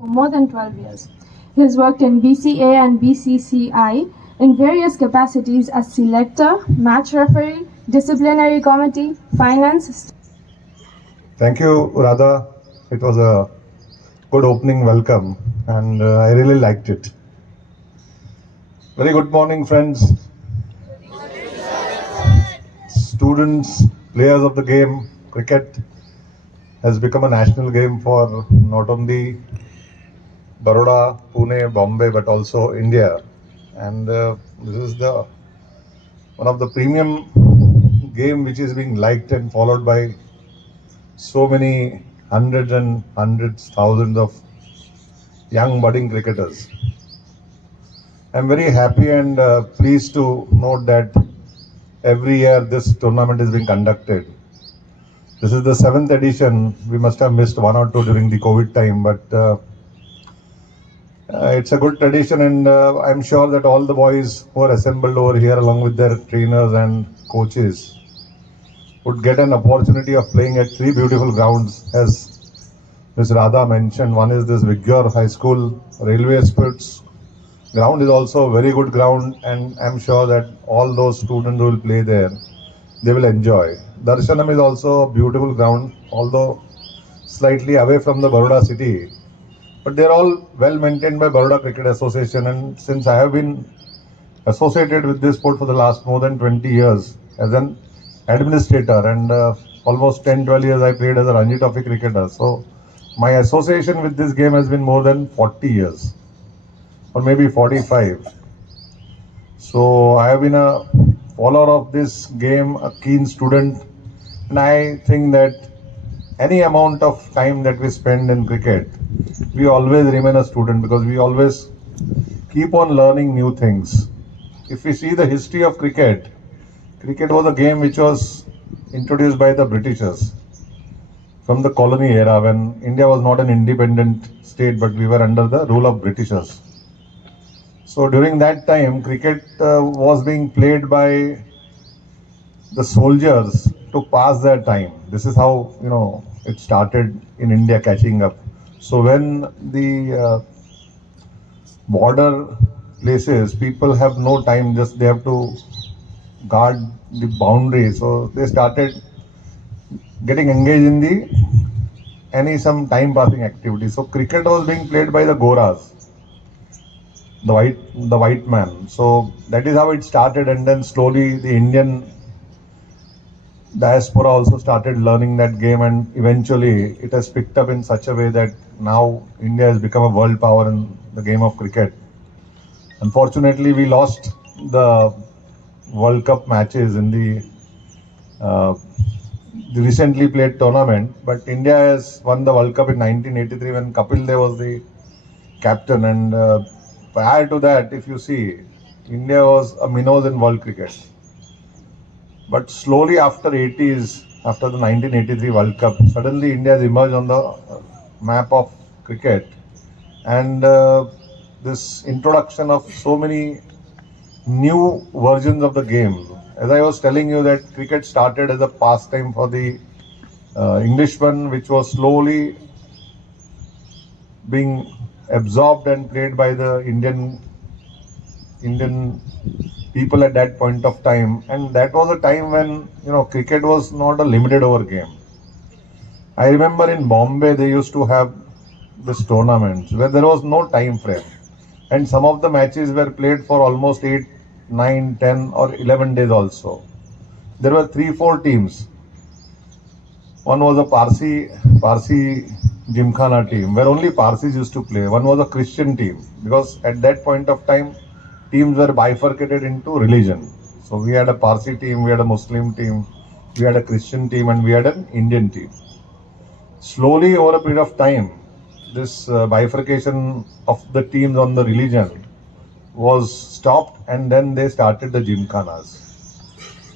for more than 12 years. He has worked in BCA and BCCI in various capacities as selector, match referee, disciplinary committee, finance. Thank you, Radha. It was a good opening welcome, and I really liked it. Very good morning, friends, students, players of the game. Cricket has become a national game for not only Baroda, Pune, Bombay, but also India. And this is the one of the premium game which is being liked and followed by so many hundreds and hundreds, thousands of young budding cricketers. I'm very happy and pleased to note that every year this tournament is being conducted. This is the 7th edition. We must have missed one or two during the COVID time, but it's a good tradition, and I'm sure that all the boys who are assembled over here along with their trainers and coaches would get an opportunity of playing at three beautiful grounds, as Ms. Radha mentioned. One is this VIBGYOR High School Railway Sports ground is also a very good ground, and I'm sure that all those students who will play there, they will enjoy. Darshanam is also a beautiful ground, although slightly away from the Baroda city, but they're all well maintained by Baroda Cricket Association. And since I have been associated with this sport for the last more than 20 years as an administrator, and almost 10-12 years I played as a Ranji Trophy cricketer, so my association with this game has been more than 40 years or maybe 45. So I have been a follower of this game, a keen student, and I think that any amount of time that we spend in cricket, we always remain a student because we always keep on learning new things. If we see the history of cricket, cricket was a game which was introduced by the Britishers from the colony era when India was not an independent state, but we were under the rule of Britishers. So during that time, cricket was being played by the soldiers to pass their time. This is how it started in India catching up. So when the border places, people have no time; just they have to guard the boundary. So they started getting engaged in some time passing activity. So cricket was being played by the Goras, the white man. So that is how it started, and then slowly the Indian diaspora also started learning that game, and eventually it has picked up in such a way that now India has become a world power in the game of cricket. Unfortunately, we lost the World Cup matches in the recently played tournament, but India has won the World Cup in 1983 when Kapil Dev was the captain, and prior to that, if you see, India was a minnows in world cricket. But slowly after 80s, after the 1983 World Cup, suddenly India has emerged on the map of cricket, and this introduction of so many new versions of the game. As I was telling you that cricket started as a pastime for the Englishman, which was slowly being absorbed and played by the Indian people at that point of time, and that was a time when cricket was not a limited over game. I remember in Bombay they used to have this tournaments where there was no time frame, and some of the matches were played for almost 8, 9, 10 or 11 days also. There were 3-4 teams. One was a Parsi Gymkhana team where only Parsis used to play. One was a Christian team because at that point of time teams were bifurcated into religion. So we had a Parsi team, we had a Muslim team, we had a Christian team, and we had an Indian team. Slowly over a period of time, this bifurcation of the teams on the religion was stopped, and then they started the Gymkhanas.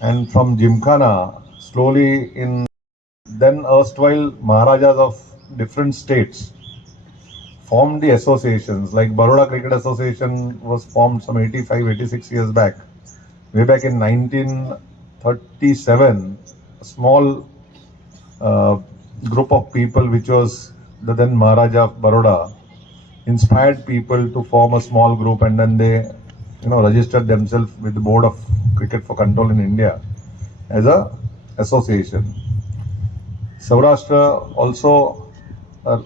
And from Gymkhana, slowly in then erstwhile Maharajas of different states formed the associations. Like Baroda Cricket Association was formed some 85, 86 years back. Way back in 1937, a small group of people, which was the then Maharaja of Baroda, inspired people to form a small group, and then they, registered themselves with the Board of Cricket for Control in India as a association. Saurashtra also a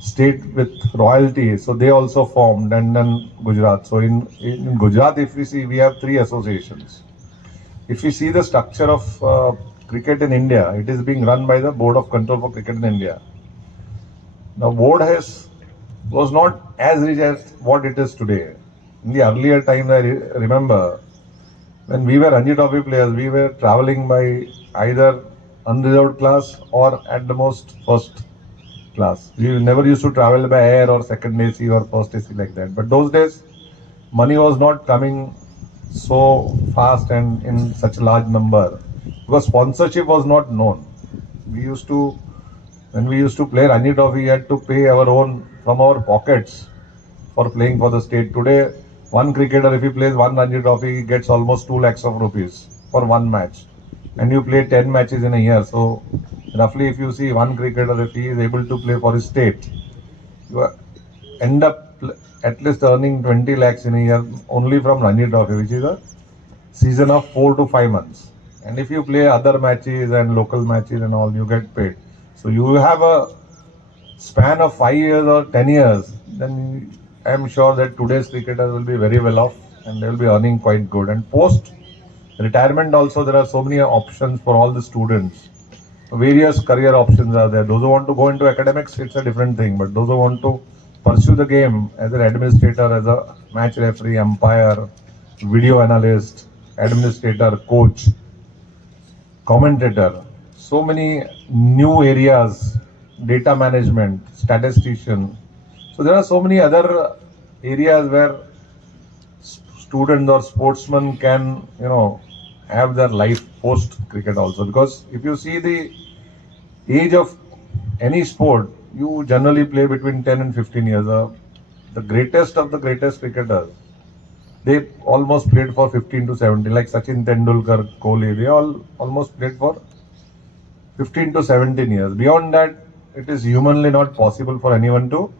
state with royalty, so they also formed, and then Gujarat. So in Gujarat, if we see, we have three associations. If you see the structure of cricket in India, it is being run by the Board of Control for Cricket in India. Now, board was not as rich as what it is today. In the earlier times, I remember when we were Ranji Trophy players, we were traveling by either unreserved class or at the most first class. We never used to travel by air or second AC or first AC like that. But those days, money was not coming so fast and in such a large number because sponsorship was not known. When we used to play Ranji Trophy, we had to pay our own from our pockets for playing for the state. Today, one cricketer, if he plays one Ranji Trophy, he gets almost 2 lakhs of rupees for one match. And you play 10 matches in a year. So, roughly, if you see one cricketer, if he is able to play for his state, you end up at least earning 20 lakhs in a year only from Ranji Trophy, which is a season of 4 to 5 months. And if you play other matches and local matches and all, you get paid. So you have a span of 5 years or 10 years, then I am sure that today's cricketers will be very well off and they will be earning quite good. And post retirement also, there are so many options for all the students. Various career options are there. Those who want to go into academics, it's a different thing. But those who want to pursue the game as an administrator, as a match referee, umpire, video analyst, administrator, coach, commentator, so many new areas, data management, statistician. So there are so many other areas where students or sportsmen can, have their life post cricket also. Because if you see the age of any sport, you generally play between 10 and 15 years. The greatest of the greatest cricketers, they almost played for 15 to 17, like Sachin Tendulkar, Kohli, they all almost played for 15 to 17 years. Beyond that, it is humanly not possible for anyone to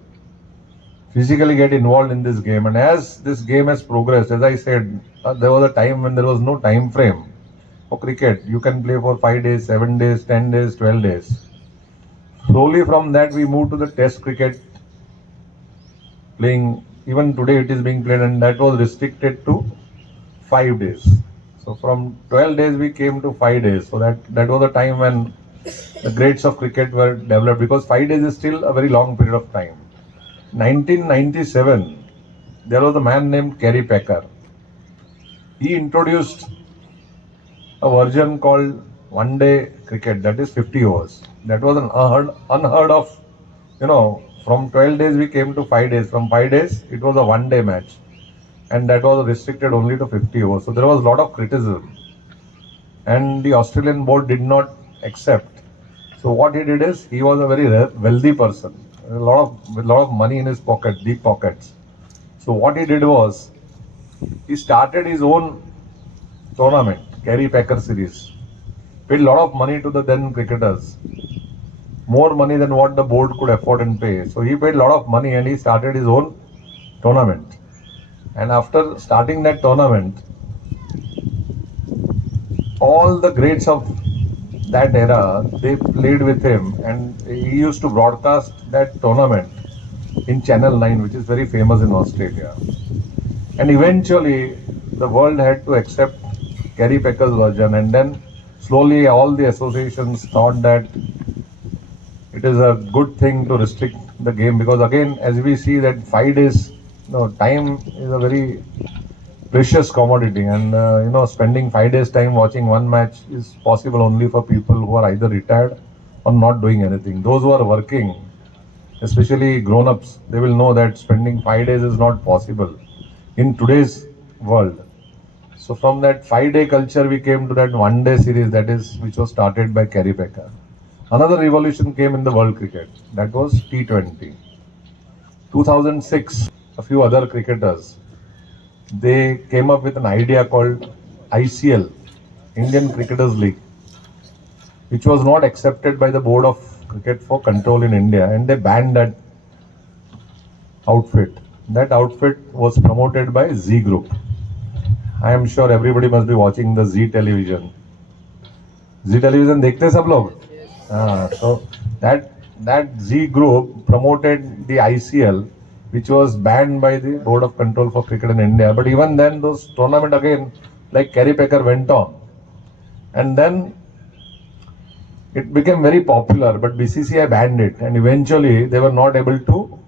physically get involved in this game. And as this game has progressed, as I said, there was a time when there was no time frame for cricket. You can play for 5 days, 7 days, 10 days, 12 days. Slowly from that, we moved to the test cricket playing. Even today it is being played, and that was restricted to 5 days. So from 12 days we came to 5 days. So that was a time when the grades of cricket were developed, because 5 days is still a very long period of time. 1997, there was a man named Kerry Packer. He introduced a version called one day cricket, that is 50 overs. That was an unheard of, from 12 days we came to 5 days. From 5 days, it was a one day match. And that was restricted only to 50 overs. So there was a lot of criticism. And the Australian board did not accept. So what he did is, he was a very wealthy person, with a lot of money in his pocket, deep pockets. So what he did was, he started his own tournament, Kerry Packer series. Paid a lot of money to the then cricketers, more money than what the board could afford and pay. So he paid a lot of money and he started his own tournament. And after starting that tournament, all the greats of that era, they played with him, and he used to broadcast that tournament in Channel 9, which is very famous in Australia. And eventually, the world had to accept Kerry Packer's version, and then slowly all the associations thought that it is a good thing to restrict the game, because again, as we see that 5 days, time is a very precious commodity, and spending 5 days time watching one match is possible only for people who are either retired or not doing anything. Those who are working, especially grown-ups, they will know that spending 5 days is not possible in today's world. So from that 5-day culture, we came to that one day series, which was started by Kerry Packer. Another revolution came in the world cricket, that was T20. 2006, a few other cricketers, they came up with an idea called ICL, Indian Cricketers League, which was not accepted by the Board of Cricket for Control in India, and they banned that outfit. That outfit was promoted by Z Group. I am sure everybody must be watching the Z television. Z television देखते हैं सब लोग? So that Z Group promoted the ICL, which was banned by the Board of Control for Cricket in India. But even then, those tournament again, like Kerry Packer, went on, and then it became very popular. But BCCI banned it, and eventually they were not able to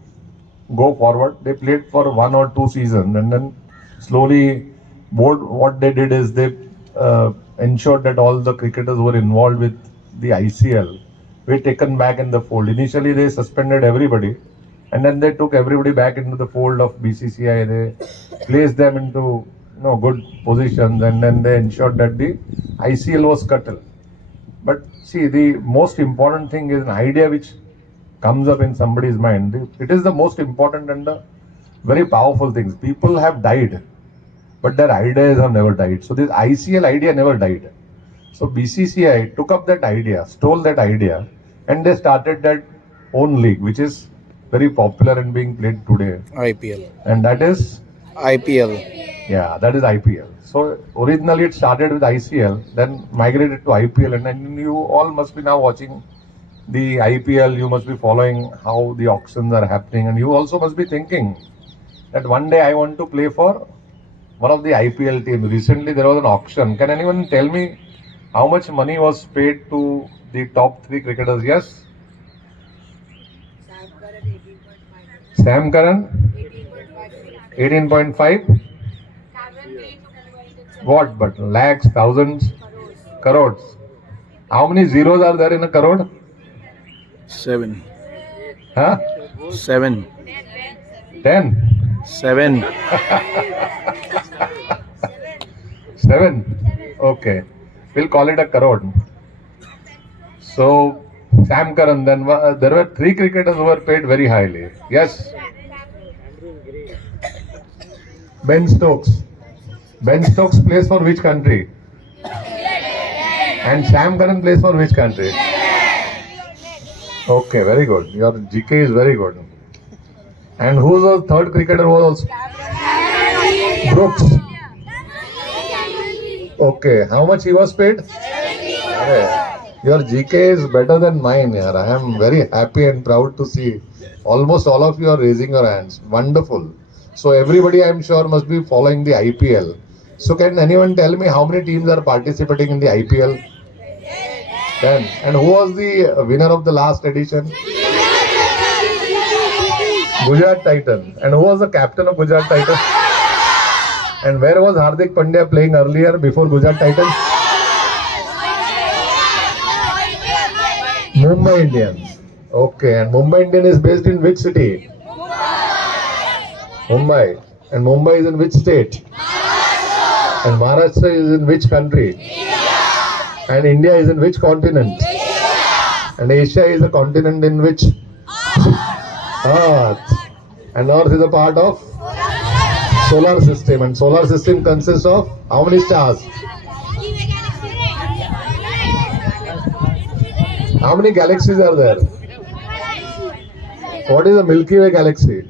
go forward. They played for 1 or 2 seasons, and then slowly, board what they did is they ensured that all the cricketers who were involved with the ICL were taken back in the fold. Initially, they suspended everybody, and then they took everybody back into the fold of BCCI. They placed them into good positions, and then they ensured that the ICL was curtailed. But see, the most important thing is an idea which comes up in somebody's mind. It is the most important and the very powerful things. People have died, but their ideas have never died. So this ICL idea never died. So BCCI took up that idea, stole that idea, and they started that own league, which is very popular and being played today. IPL. And that is IPL. Yeah, that is IPL. So originally it started with ICL, then migrated to IPL, and then you all must be now watching the IPL. You must be following how the auctions are happening, and you also must be thinking that one day I want to play for one of the IPL teams. Recently there was an auction. Can anyone tell me how much money was paid to the top 3 cricketers? Yes? Sam Curran, 18.5. What? But lakhs, thousands, crores. How many zeros are there in a crore? 7. Huh? 7. 10? 7. 7? Okay. We'll call it a crore. So, Sam Curran, then there were 3 cricketers who were paid very highly. Yes? Ben Stokes. Ben Stokes plays for which country? And Sam Curran plays for which country? Okay, very good. Your GK is very good. And who's the third cricketer was also? Brooks. Okay, how much he was paid? Your GK is better than mine, yaar. I am very happy and proud to see almost all of you are raising your hands. Wonderful. So everybody, I am sure, must be following the IPL. So can anyone tell me how many teams are participating in the IPL? 10. And who was the winner of the last edition? Gujarat Titans. And who was the captain of Gujarat Titans? And where was Hardik Pandya playing earlier before Gujarat Titans? Mumbai Indians. Okay, and Mumbai Indian is based in which city? Mumbai. And Mumbai is in which state? And Maharashtra is in which country? And India is in which continent? And Asia is a continent in which? Earth. And Earth is a part of solar system. And solar system consists of how many stars? How many galaxies are there? What is the Milky Way galaxy?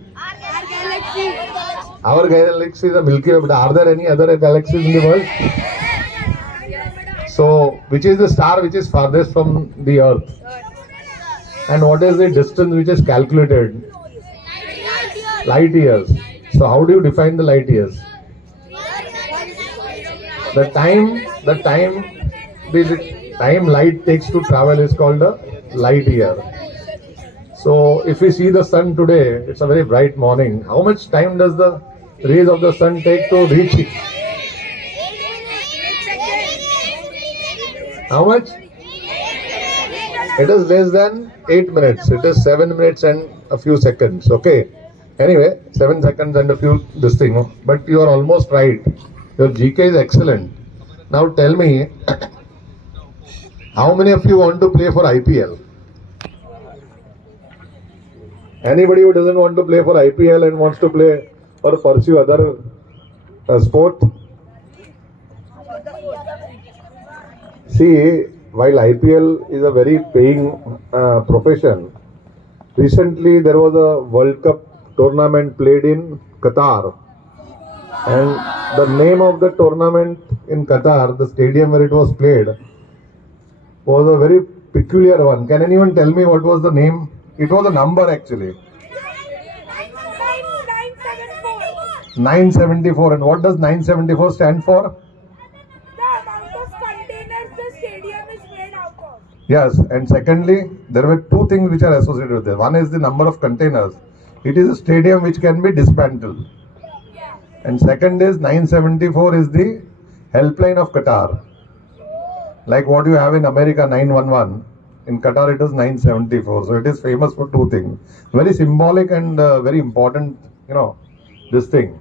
Our galaxy is the Milky Way, but are there any other galaxies in the world? So, which is the star which is farthest from the Earth? And what is the distance which is calculated? Light years. So, how do you define the light years? The time light takes to travel is called a light year. So, if we see the sun today, it's a very bright morning. How much time does the rays of the sun take to reach it? How much? It is less than 8 minutes. It is 7 minutes and a few seconds. Okay. Anyway, 7 seconds and a few this thing. But you are almost right. Your GK is excellent. Now tell me, how many of you want to play for IPL? Anybody who doesn't want to play for IPL and wants to play or pursue other sport? See, while IPL is a very paying profession, recently there was a World Cup tournament played in Qatar. And the name of the tournament in Qatar, the stadium where it was played, was a very peculiar one. Can anyone tell me what was the name? It was a number actually. 974. And what does 974 stand for? The amount of containers the stadium is made out of. Yes, and secondly, there were two things which are associated with it. One is the number of containers. It is a stadium which can be dismantled. And second is 974 is the helpline of Qatar. Like what you have in America, 911. In Qatar, it is 974. So it is famous for two things. Very symbolic and very important, this thing.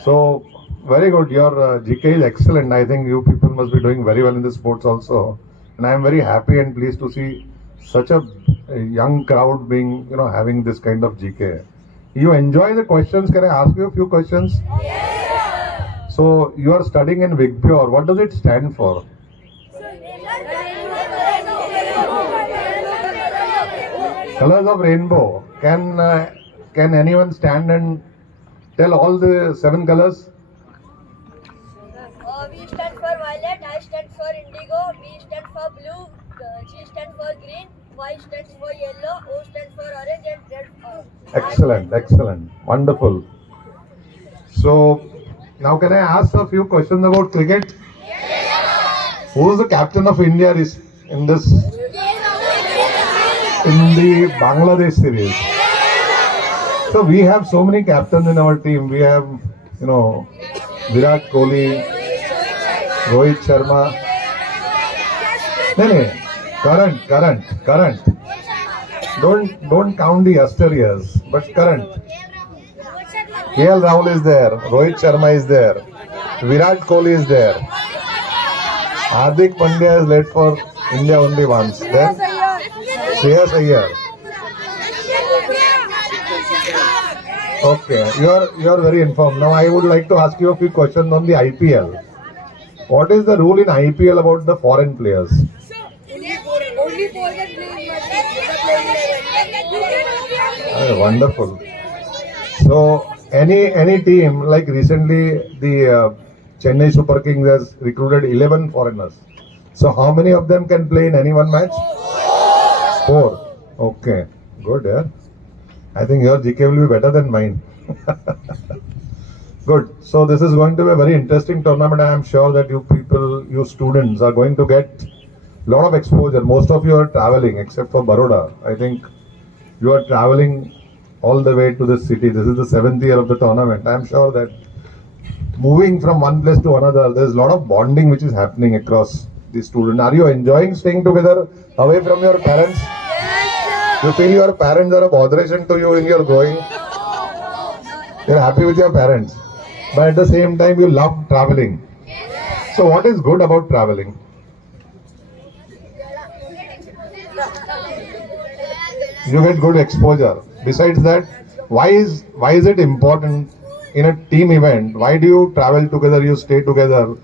So, very good. Your GK is excellent. I think you people must be doing very well in the sports also. And I am very happy and pleased to see such a young crowd being, having this kind of GK. You enjoy the questions. Can I ask you a few questions? Yes. So, you are studying in VIBGYOR. What does it stand for? Colors of rainbow. Can anyone stand and tell all the 7 colors? V stand for violet, I stand for indigo, B stand for blue, G stand for green, Y stands for yellow, O stands for orange, and Z. Excellent, excellent, wonderful. So now can I ask a few questions about cricket? Yes. Who is the captain of India in the Bangladesh series? So we have so many captains in our team. We have, Virat Kohli, Rohit Sharma. No, current. Don't count the yesteryears, but current. KL Rahul is there, Rohit Sharma is there, Virat Kohli is there. Hardik Pandya is led for India only once. Then Shreyas Iyer. Okay, you are very informed. Now I would like to ask you a few questions on the IPL. What is the rule in IPL about the foreign players? Only 4 can play Wonderful. So any team, like recently the Chennai Super Kings has recruited 11 foreigners. So how many of them can play in any one match? 4. Okay, good. Yeah. I think your GK will be better than mine. Good. So this is going to be a very interesting tournament. I am sure that you students are going to get a lot of exposure. Most of you are traveling except for Vadodara. I think you are traveling all the way to the city. This is the 7th year of the tournament. I am sure that moving from one place to another, there is a lot of bonding which is happening across the students. Are you enjoying staying together away from your parents? You feel your parents are a botheration to you in your growing? You're happy with your parents, but at the same time you love traveling. So what is good about traveling? You get good exposure. Besides that, why is it important in a team event? Why do you travel together, you stay together?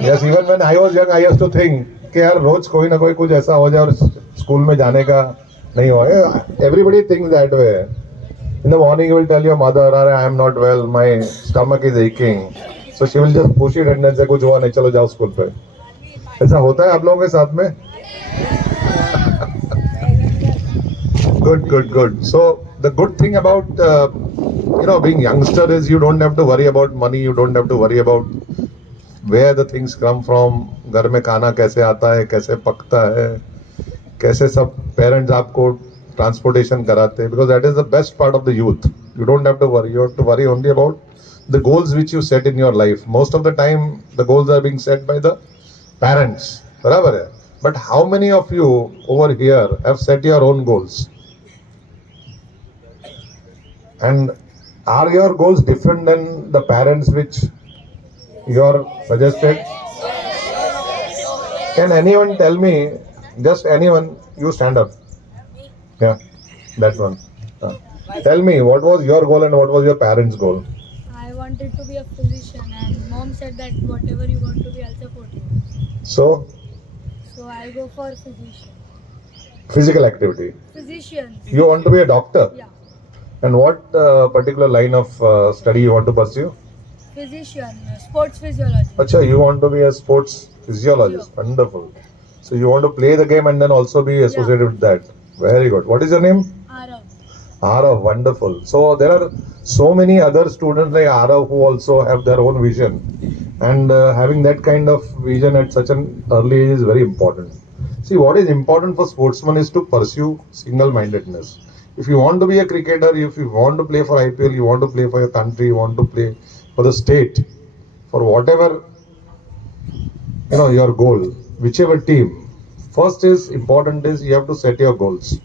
Yes, even when I was young, I used to think कि यार रोज कोई ना कोई कुछ ऐसा हो जाए और स्कूल में जाने का नहीं हो. Everybody thinks that way. In the morning you will tell your mother, I am not well, my stomach is aching. So she will just push it and then say कुछ हुआ नहीं, चलो जाओ स्कूल पे. ऐसा होता है आप लोगों के साथ में? Good. So the good thing about being youngster is you don't have to worry about money, you don't have to worry about where the things come from, घर में खाना कैसे आता है, कैसे पकता है, कैसे सब parents आपको transportation कराते हैं, because that is the best part of the youth. You don't have to worry. You have to worry only about the goals which you set in your life. Most of the time, the goals are being set by the parents. बराबर है. But how many of you over here have set your own goals? And are your goals different than the parents which you are suggested? Can anyone tell me, just anyone, you stand up. Yeah, that one. Tell me, what was your goal and what was your parents' goal? I wanted to be a physician and mom said that whatever you want to be, I'll support you. So So I'll go for physician. Physical activity. Physician. You want to be a doctor? Yeah. And what particular line of study you want to pursue? Physician. Sports physiology. Acha, you want to be a sports physiologist. Wonderful. So you want to play the game and then also be associated with that. Very good. What is your name? Arav. Arav, wonderful. So there are so many other students like Arav who also have their own vision, and having that kind of vision at such an early age is very important. See, what is important for sportsmen is to pursue single-mindedness. If you want to be a cricketer, if you want to play for IPL, you want to play for your country, you want to play for the state, for whatever your goal, whichever team. First is important is you have to set your goals.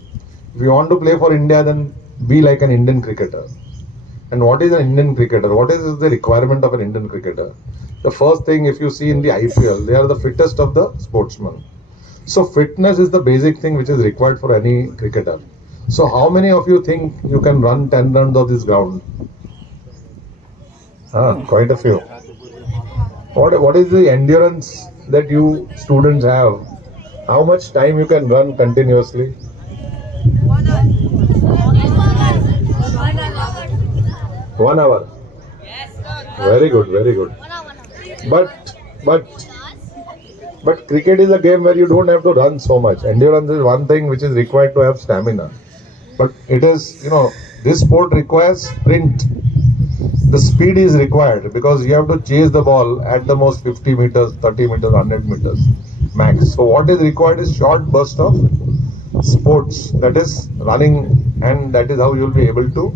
If you want to play for India, then be like an Indian cricketer. And what is an Indian cricketer? What is the requirement of an Indian cricketer? The first thing, if you see in the IPL, they are the fittest of the sportsmen. So fitness is the basic thing which is required for any cricketer. So how many of you think you can run 10 runs of this ground? Quite a few. What is the endurance that you students have? How much time you can run continuously? 1 hour. Very good, very good. But cricket is a game where you don't have to run so much. Endurance is one thing which is required to have stamina. But it is, this sport requires sprint. The speed is required because you have to chase the ball at the most 50 meters, 30 meters, 100 meters max. So what is required is short burst of sports, that is running, and that is how you will be able to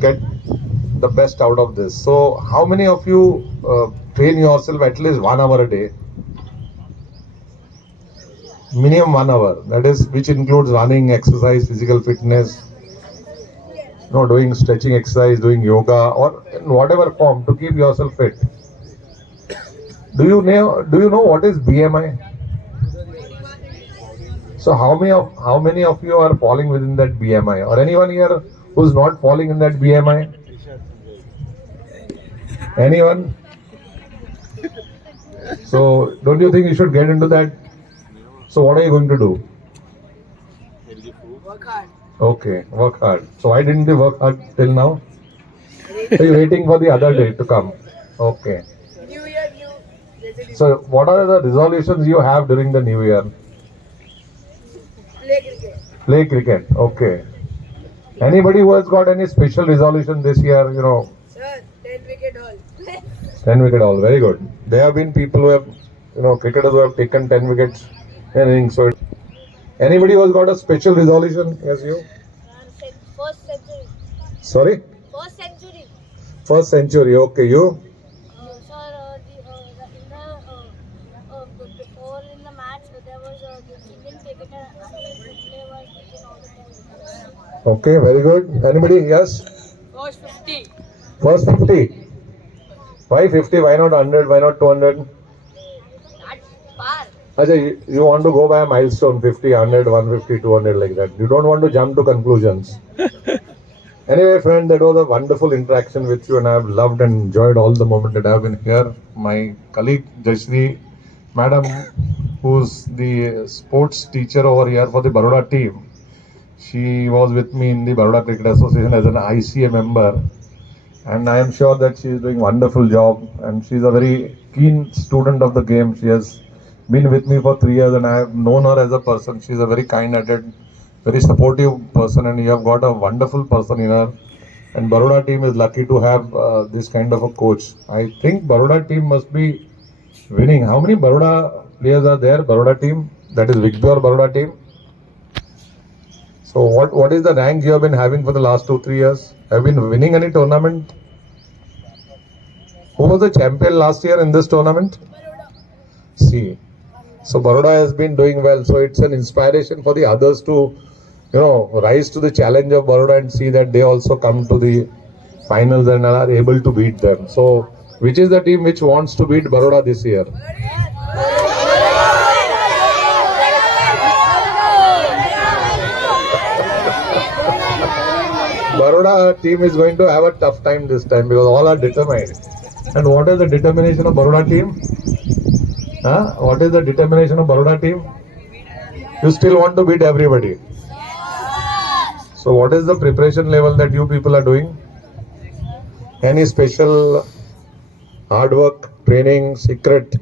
get the best out of this. So how many of you train yourself at least 1 hour a day? Minimum 1 hour, that is, which includes running, exercise, physical fitness, doing stretching exercise, doing yoga, or in whatever form to keep yourself fit. Do you know what is BMI? So how many of you are falling within that BMI, or anyone here who's not falling in that BMI? Anyone? So don't you think you should get into that? So what are you going to do? Work hard. Okay, work hard. So why didn't you work hard till now? So you're waiting for the other day to come. Okay. New year, new resolution. So what are the resolutions you have during the new year? Play cricket. Play cricket. Okay. Anybody who has got any special resolution this year, Sir, 10 wicket haul. 10 wicket all. Very good. There have been people who have, cricketers who have taken 10 wickets. So anybody who has got a special resolution? Yes, you? First century. Sorry? First century. First century. Okay, you? Sir, before in the match there was the Indian cricketer play was taken all the time. Okay, very good. Anybody? Yes? First 50. First 50. Why 50? Why not 100? Why not 200? Not far. Ajay, you want to go by a milestone, 50, 100, 150, 200 like that. You don't want to jump to conclusions. Anyway, friend, that was a wonderful interaction with you, and I have loved and enjoyed all the moment that I have been here. My colleague, Jayashree, madam, who's the sports teacher over here for the Baroda team. She was with me in the Baroda Cricket Association as an ICA member, and I am sure that she is doing a wonderful job, and she is a very keen student of the game. She has been with me for 3 years, and I have known her as a person. She is a very kind-hearted, very supportive person, and you have got a wonderful person in her. And Baroda team is lucky to have this kind of a coach. I think Baroda team must be winning. How many Baroda players are there? Baroda team, that is VIBGYOR Baroda team. So what is the rank you have been having for the last 2-3 years? Have you been winning any tournament? Who was the champion last year in this tournament? See, so Baroda has been doing well. So it's an inspiration for the others to, rise to the challenge of Baroda and see that they also come to the finals and are able to beat them. So which is the team which wants to beat Baroda this year? Baroda team is going to have a tough time this time because all are determined. And what is the determination of Baroda team? What is the determination of Baroda team? You still want to beat everybody. So what is the preparation level that you people are doing? Any special hard work, training, secret?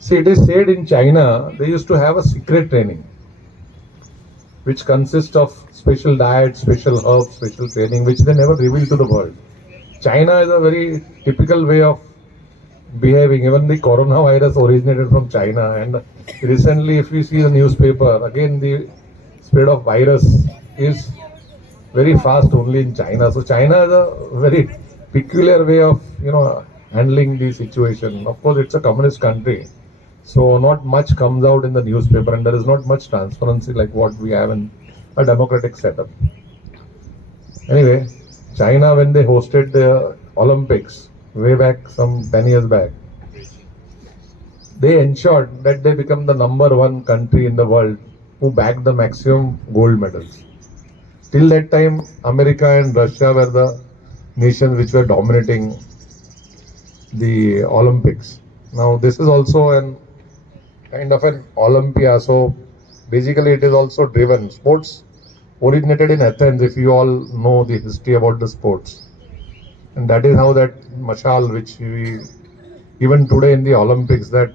See, it is said in China, they used to have a secret training, which consists of special diet, special herbs, special training, which they never reveal to the world. China is a very typical way of behaving. Even the coronavirus originated from China, and recently, if you see the newspaper, again the spread of virus is very fast only in China. So China is a very peculiar way of handling the situation. Of course, it's a communist country, so not much comes out in the newspaper, and there is not much transparency like what we have in a democratic setup. Anyway, China, when they hosted the Olympics way back some 10 years back, they ensured that they become the #1 country in the world who bagged the maximum gold medals. Till that time, America and Russia were the nations which were dominating the Olympics. Now, this is also an kind of an Olympia, so basically it is also driven. Sports originated in Athens, if you all know the history about the sports. And that is how that mashal, which we, even today in the Olympics, that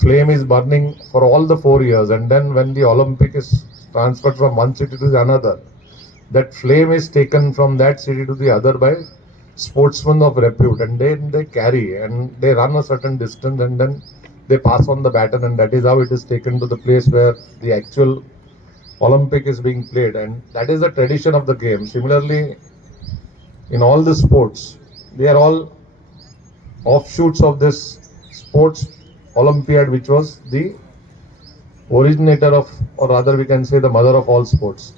flame is burning for all the 4 years. And then when the Olympic is transferred from one city to another, that flame is taken from that city to the other by sportsmen of repute, and then they carry and they run a certain distance, and then they pass on the baton, and that is how it is taken to the place where the actual Olympic is being played, and that is the tradition of the game. Similarly, in all the sports, they are all offshoots of this sports Olympiad, which was the originator of, or rather we can say the mother of all sports.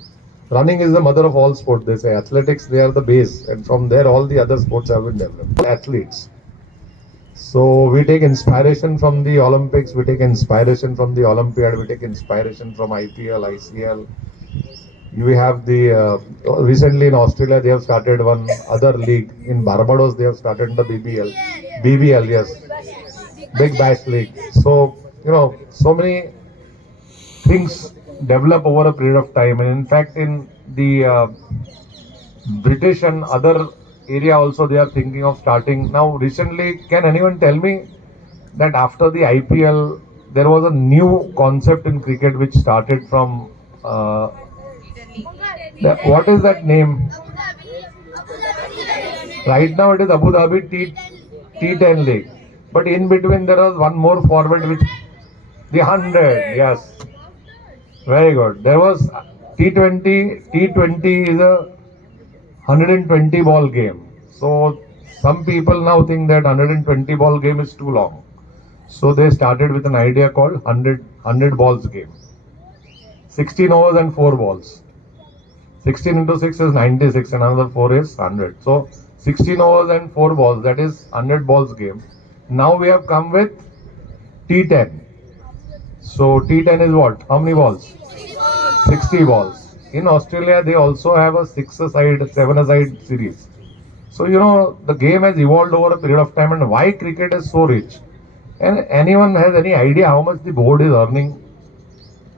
Running is the mother of all sports, they say. Athletics, they are the base, and from there all the other sports have been developed. Athletes. So we take inspiration from the Olympics, we take inspiration from the Olympiad, we take inspiration from IPL, ICL. We have the, recently in Australia they have started one other league. In Barbados they have started the BBL. BBL, yes. Big Bash League. So, so many things develop over a period of time, and in fact in the British and other area also they are thinking of starting. Now recently, can anyone tell me that after the IPL there was a new concept in cricket which started from what is that name? Right now it is Abu Dhabi T10 League, but in between there was one more format which the 100, yes. Very good. There was T20. T20 is a 120 ball game. So some people now think that 120 ball game is too long. So they started with an idea called 100 balls game. 16 overs and 4 balls. 16 into 6 is 96 and another 4 is 100. So 16 overs and 4 balls, that is 100 balls game. Now we have come with T10. So T10 is what? How many balls? 60 balls. In Australia, they also have a 6-a-side, 7-a-side series. So, the game has evolved over a period of time, and why cricket is so rich. And anyone has any idea how much the board is earning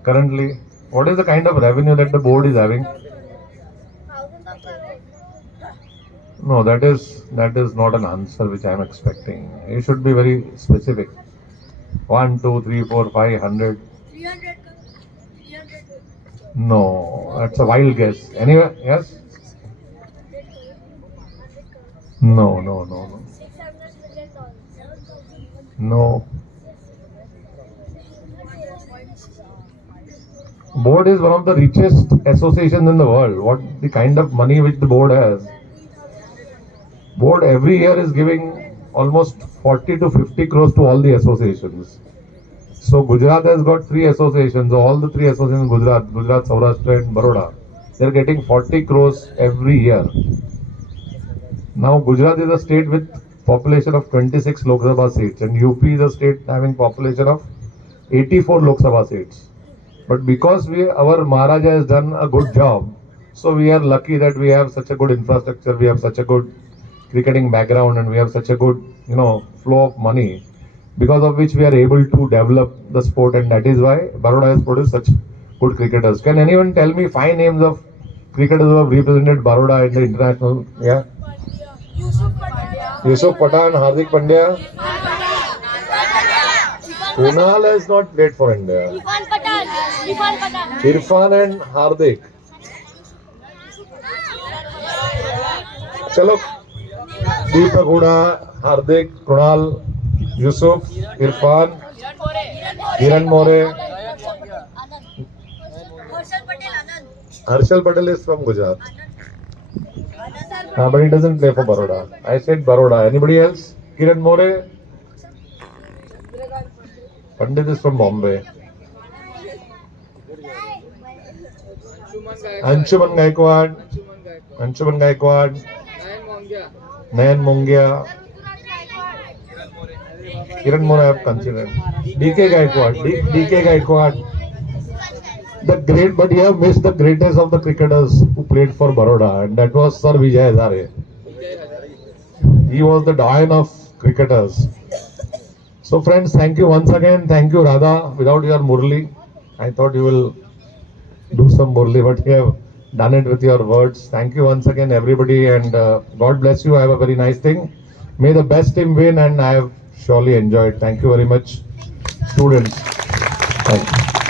currently? What is the kind of revenue that the board is having? No, that is not an answer which I am expecting. You should be very specific. 1, 2, 3, 4, 5, 100. 300. No, that's a wild guess. Anyway, yes? No. 600 million dollars. No. Board is one of the richest associations in the world. What the kind of money which the board has? Board every year is giving almost 40 to 50 crores to all the associations. So Gujarat has got 3 associations. All the 3 associations in Gujarat, Saurashtra and Baroda, they are getting 40 crores every year. Now Gujarat is a state with population of 26 Lok Sabha seats, and UP is a state having population of 84 Lok Sabha seats. But because our Maharaja has done a good job, so we are lucky that we have such a good infrastructure, we have such a good cricketing background, and we have such a good flow of money, because of which we are able to develop the sport, and that is why Baroda has produced such good cricketers. Can anyone tell me 5 names of cricketers who have represented Baroda in the international? Yeah. Yusuf Pathan, Hardik Pandya. Kunal has not played for India. Irfan and Hardik. Chalo. Deepak Huda, Hardik, Kunal, Yusuf, Irfan, Kiran More. Harshal Patel is from Gujarat. But he doesn't play for Baroda. I said Baroda. Anybody else? Kiran More? Pandit is from Bombay. Anshuman Gaikwad. Nayan Mongia. Kiran More I have considered. DK Gaikwad. The great, but you have missed the greatest of the cricketers who played for Baroda, and that was Sir Vijay Hazare. He was the doyen of cricketers. So friends, thank you once again. Thank you Radha. Without your Murli, I thought you will do some Murli, but you have done it with your words. Thank you once again everybody, and God bless you. Have a very nice thing. May the best team win, and I have surely enjoyed. Thank you very much, students. Thank you.